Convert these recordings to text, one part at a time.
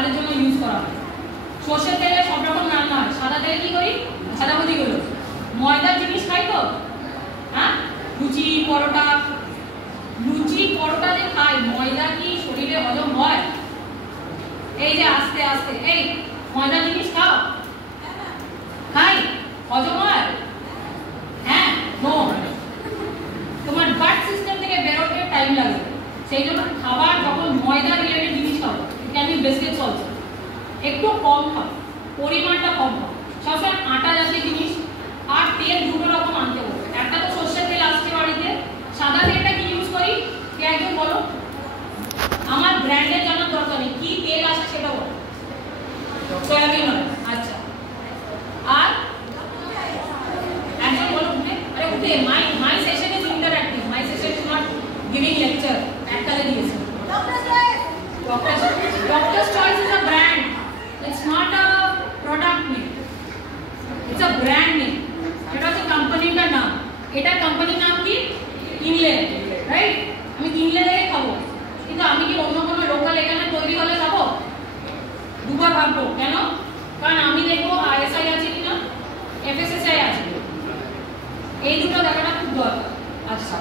কাজের জন্য ইউজ করা হয়। সর্ষের তেলে সব রকম রান্না হয়। সাদা তেলে কি করি? সাদাবুদি গুলো। ময়দার জিনিস খাই তো, হ্যাঁ, লুচি পরোটা। লুচি পরোটা যে খাই, ময়দা কি শরীরে হজম হয়? এই যে আস্তে আস্তে, এই ময়দার জিনিস খাও, খাই, হজম হয়? হ্যাঁ, নো। তোমার গাট সিস্টেম থেকে বেরোতে টাইম লাগে। সেই জন্য খাবার যখন ময়দা রিলেটেড জিনিস খাও, ক্যান বি বিস্কিট অলসো, একটু কম খাও, পরিমাণটা কম খাও। সবসময় আটা জাতীয় জিনিস আর তেল দুটো রকম আনতে হবে। একটা তো সর্ষের তেল আসছে বাড়িতে, সাদা তেলটা কি ইউজ করি? কে একজন বলো? আমার ব্র্যান্ডের জানার দরকার নেই, কি তেল আসে সেটা বলো। Soybean oil. আচ্ছা, আর একজন বলো উঠে। আরে উঠে, my session is interactive, my session is not giving lecture. একটালে দিয়েছে Doctor's Choice is a brand. It's not a product name. It's a brand name. এটা হচ্ছে কোম্পানির নাম। এটা কোম্পানির নাম কি? কিনলে, রাইট? আমি কিনলে থেকে খাবো, কিন্তু আমি কি অন্য কোনো লোকাল এখানে তৈরি হলে খাবো? দুবার ভাববো। কেন? কারণ আমি দেখবো ISI আছে কিনা, FSSAI আছে, এই দুটো দেখাটা খুব দরকার। আচ্ছা,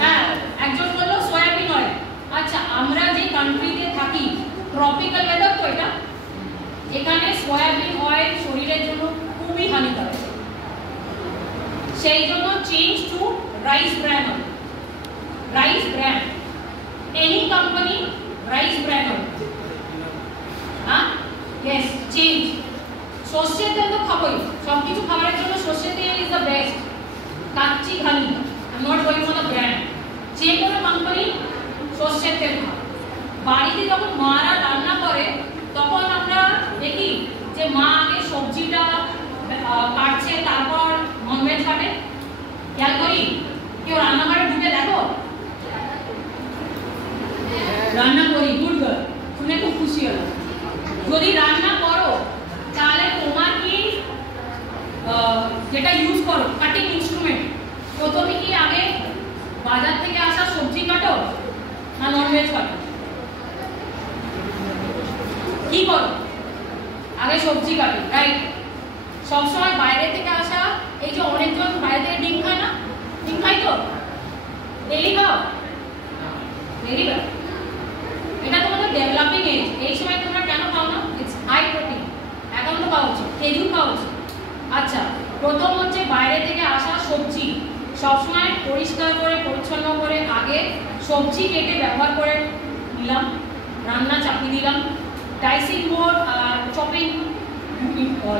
হ্যাঁ, একজন বললো সয়াবিন অয়েল। আচ্ছা, আমরা যে কান্ট্রিতে থাকি, ট্রপিক্যাল ওয়েদার তো এটা, এখানে সয়াবিন অয়েল শরীরের জন্য খুবই হানিকারক। সেই জন্য change to rice bran oil. Rice bran, any company rice bran oil. হ্যাঁ, ইয়েস, চেঞ্জ। সর্ষের তেল তো খাবোই, সবকিছু খাবারের জন্য সর্ষের তেল is the best. Kacchi Ghani, I am not going for the brand. যে কোনো কোম্পানি সর্ষের তেল খাও। বাড়িতে যখন মারা রান্না করে তখন আমরা দেখি যে মা আগে সবজিটা কাটছে, তারপর ননভেজ কাটে। খেয়াল করি? কেউ রান্নাঘরে ঢুকে দেখো? রান্না করি, গুড গার্ল, শুনে খুব খুশি হলো। যদি রান্না করো তাহলে তোমার কি যেটা ইউজ করো কাটিং ইনস্ট্রুমেন্ট, প্রথমে কি আগে বাজার থেকে আসা সবজি কাটো না ননভেজ কাটো? কি করো? আগে সবজি কাটো, রাইট? সবসময় বাইরে থেকে আসা, এই যে অনেকজন বাইরে থেকে ডিম খায় না, ডিম খাই তো, ডেইলি খাও, ভেরি ব্যাড। এটা তোমাদের ডেভেলপিং এজ, এই সময় তোমরা কেন খাও না? It's high protein. এখন তো খাওয়া উচিত, খেজুর খাওয়া উচিত। আচ্ছা, প্রথম হচ্ছে বাইরে থেকে আসা সবজি সবসময় পরিষ্কার করে পরিচ্ছন্ন করে আগে সবজি কেটে ব্যবহার করে নিলাম, রান্না চাপিয়ে দিলাম। ডাইসিং বোর্ড আর চপিং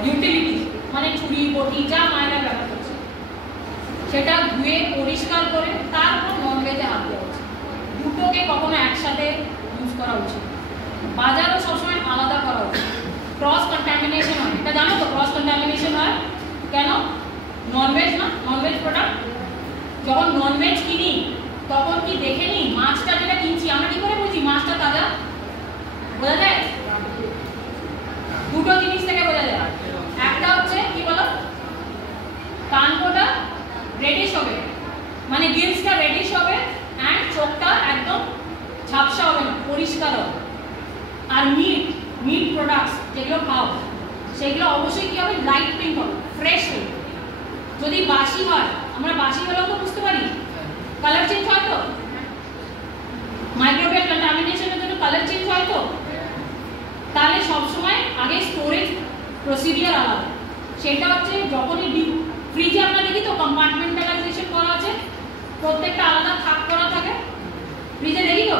ইউটিলিটি মানে ছুরি বটি যা মায়েরা ব্যবহার করছে সেটা ধুয়ে পরিষ্কার করে তারপর ননভেজে হাত দেওয়া উচিত। দুটোকে কখনো একসাথে ইউজ করা উচিত। বাজারও সবসময় আলাদা করা উচিত। ক্রস কন্টামিনেশন হয়, এটা জানো তো? ক্রস কন্টামিনেশন হয় কেন? ননভেজ না, ননভেজ প্রোডাক্ট যখন ননভেজ কিনি তখন কি দেখে নিই মাছটা যেটা কিনছি আমরা কি করে বুঝি মাছটা তাজা? বোঝা যায়? দুটো জিনিস থেকে বোঝা যায়। একটা হচ্ছে কি বলো, কানকোটা রেডিশ হবে, মানে গিলসটা রেডিশ হবে, এন্ড চোখটা একদম ঝাপসা হবে না, পরিষ্কার হবে। আর মিট প্রোডাক্টস যেগুলো খাও সেগুলো অবশ্যই কি হবে? লাইট পিঙ্ক হবে, ফ্রেশ হবে। যদি বাসি হয়, আমরা বাসি হলেও তো বুঝতে পারি কালার চেঞ্জ হয় তো, মাইক্রোবিয়াল কন্টামিনেশনের জন্য কালার চেঞ্জ হয় তো, তাহলে সবসময় আগে স্টোরেজ প্রসিডিওর আলাদা। সেটা হচ্ছে যখনই ফ্রিজে আমরা দেখি তো কম্পার্টমেন্টালাইজেশন করা আছে, প্রত্যেকটা আলাদা থাক করা থাকে, ফ্রিজে দেখি তো।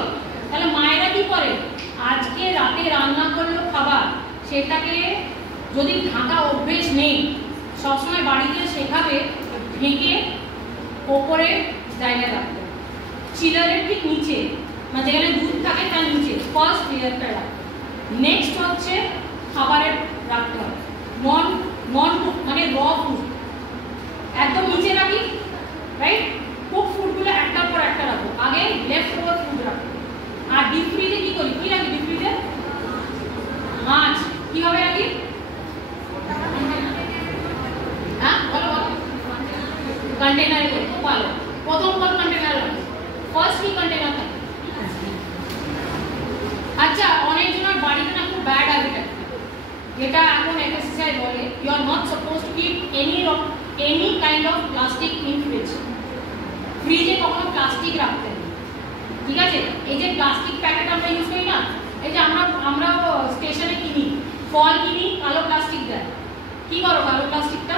তাহলে মায়েরা কি করে? আজকে রাতে রান্না করলো খাবার, সেটাকে যদি ঢাকা অভ্যেস নেই, সবসময় বাড়িতে শেখাবে ঢেকে ওপরে জায়গায় রাখতে, চিলারের ঠিক নিচে, মানে যেখানে দুধ থাকে তার নিচে ফার্স্ট লেয়ারটা রাখতে। নেক্সট হচ্ছে খাবারের রাখতে হবে নন কুক মানে র ফুড একদম নিচে রাখি, রাইট? কুক ফুডগুলো একটার পর একটা রাখবো, আগে লেফট ওভার ফুড রাখবো। আর ডিপ ফ্রিজে কি করি? কি রাখি ডিপ ফ্রিজে? মাছ। কিভাবে রাখি? হ্যাঁ বলো বলো। কন্টেনারে করি, খুব ভালো। প্রথম কোন কন্টেনার রাখি? ফার্স্ট কি কন্টেনার থাকে? আচ্ছা, অনেকজনের বাড়িতে না খুব ব্যাড হ্যাবিট, যেটা এখন এফএসএসআই বলে you are not suppose to keep any kind of plastic in fridge. ফ্রিজে কখনো প্লাস্টিক রাখতে নেই, ঠিক আছে? এই যে প্লাস্টিক প্যাকেট আমরা ইউজ করি না, এই যে আমরা স্টেশনে কিনি, ফল কিনি, কালো প্লাস্টিক দেয়। কি করো কালো প্লাস্টিকটা?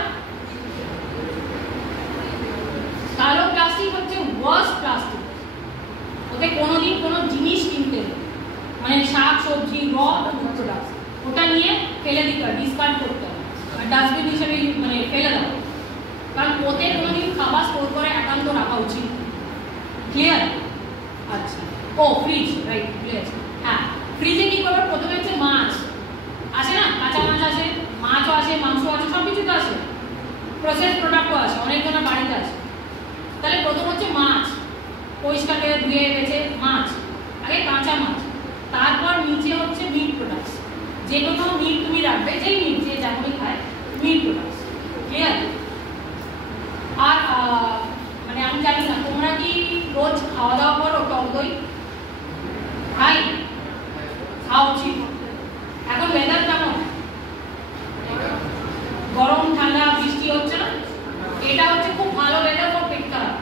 কালো প্লাস্টিক হচ্ছে ওয়ার্স্ট প্লাস্টিক। ওতে কোনোদিন কোনো জিনিস কিনতে নেই, মানে শাক সবজি র প্রোডাক্টস, ওটা নিয়ে ফেলে দিতে হয়, ডিসকার্ড করতে হয়, আর ডাস্টবিন হিসেবে মানে ফেলে দাও, কারণ ওতে কোনোদিন খাবার স্টোর করে একান্ত রাখা উচিত। ক্লিয়ার? আচ্ছা, ও ফ্রিজ, রাইট, ক্লিয়ার। হ্যাঁ, ফ্রিজে কি করবে? প্রথমে হচ্ছে মাছ আসে না, কাঁচা মাছ আসে, মাছও আসে, মাংস আসে, সব কিছু তো আসে, প্রসেস প্রোডাক্টও আসে, অনেকজনের বাড়িতে আসে। তাহলে প্রথম হচ্ছে মাছ, পরিষ্কার করে ধুয়ে বেছে মাছ, আগে কাঁচা মাছ, তারপর নিচে হচ্ছে মিট প্রোডাক্টস, যে কোনো মিট তুমি রাখবে, যেই মিট যে যেমনই খায়, মিট প্রোডাক্টস। ক্লিয়ার? আর মানে আমি জানি না তোমরা কি রোজ খাওয়া দাওয়া করো টক দই? খাই, খাওয়া উচিত। এখন ওয়েদার কেমন? গরম ঠান্ডা বৃষ্টি হচ্ছে না, এটা হচ্ছে খুব ভালো ওয়েদার ফর পেট খারাপ,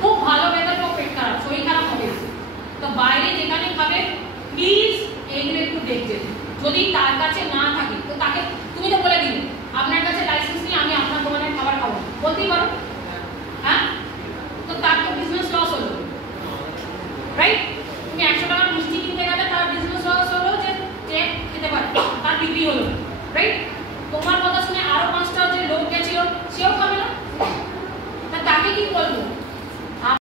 খুব ভালো ওয়েদার ফর পেট খারাপ, শরীর খারাপ হবে। তো বাইরে যেখানে খাবে প্লিজ এইগুলো একটু দেখবেন, যদি তার কাছে না থাকে তো তাকে, তুমি তো বলে দিলে আপনার কাছে লাইসেন্স নিয়ে আমি আপনার দোকানের খাবার খাবো, বলতেই পারো।